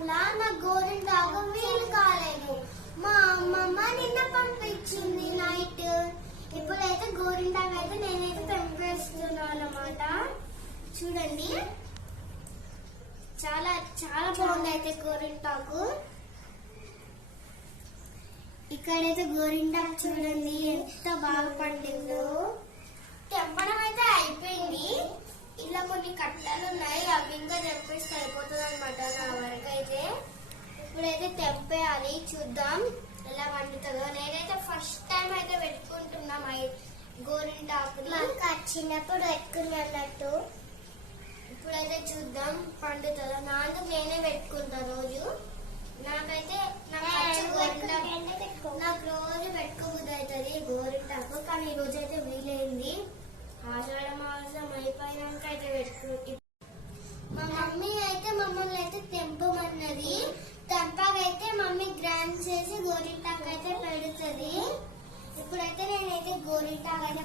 వల్ల నా గోరింటాకు వీలు కాలేదు. మా అమ్మమ్మ నిన్న పంపించింది నైట్. ఇప్పుడైతే గోరింటాకు అయితే నేనైతే తెంపేస్తున్నాను అన్నమాట చూడండి. చాలా చాలా బాగుంది అయితే గోరింటాకు ఇక్కడైతే గోరింటాకు చూడండి. ఎంత బాగా పండిందో. తెంపడం ఇప్పుడైతే తెంపేయాలి. చూద్దాం ఎలా వండుతుందో నేనైతే ఫస్ట్ టైం అయితే పెట్టుకుంటున్నా మై గోరింటాకుని. చిన్నప్పుడు పెట్టుకున్నట్టు ఇప్పుడైతే చూద్దాం పండుతుందో. నాకు నేనే పెట్టుకుంటా రోజు. నాకైతే నాకు రోజు పెట్టుకోబుద్ది అవుతుంది గోరింటాకు. కానీ ఈ రోజు అయితే వీలైంది. ఆషాఢ మాసం అయిపోయినాక అయితే పెట్టుకు మా మమ్మీ అయితే మమ్మల్ని అయితే తెంపమన్నది తెంపకైతే మమ్మీ గ్రాండ్ చేసి గోరింటాకు అయితే పెడుతుంది ఇప్పుడైతే నేనైతే గోరింటాకు అయితే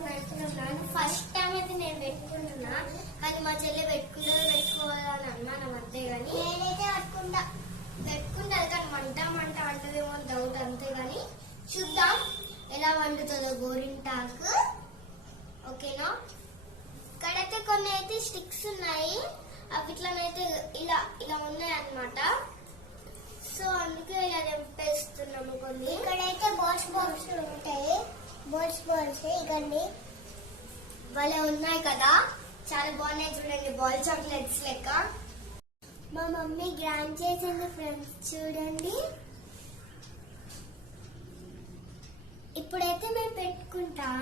పెడుతున్నాను ఫస్ట్ టైం అయితే నేను పెట్టుకుంటున్నా కానీ మా చెల్లి పెట్టుకుంటుంది పెట్టుకోవాలని అన్నాను అంతే కానీ నేనైతే పెట్టుకుంటా. పెట్టుకుంటుంది కానీ మంట మంట అంటదేమో అని డౌట్ అంతే కానీ చూద్దాం ఎలా వండుతుందో గోరింటాకు ఓకేనా ఇక్కడైతే కొన్ని అయితే స్టిక్స్ ఉన్నాయి. అవి ఇట్లనైతే ఇలా ఇలా ఉన్నాయి అన్నమాట సో అందుకే ఇలా తెంపేస్తున్నాము కొన్ని. ఇక్కడైతే బాల్స్ బాల్స్ ఉంటాయి. బాల్స్ బాల్స్ ఇకండి భలే ఉన్నాయి కదా. చాలా బాగున్నాయి చూడండి బాల్ చాక్లెట్స్ లెక్క. మా మమ్మీ గ్రాండ్ చేసింది ఫ్రెండ్స్ చూడండి. ఇప్పుడైతే మేము పెట్టుకుంటాం.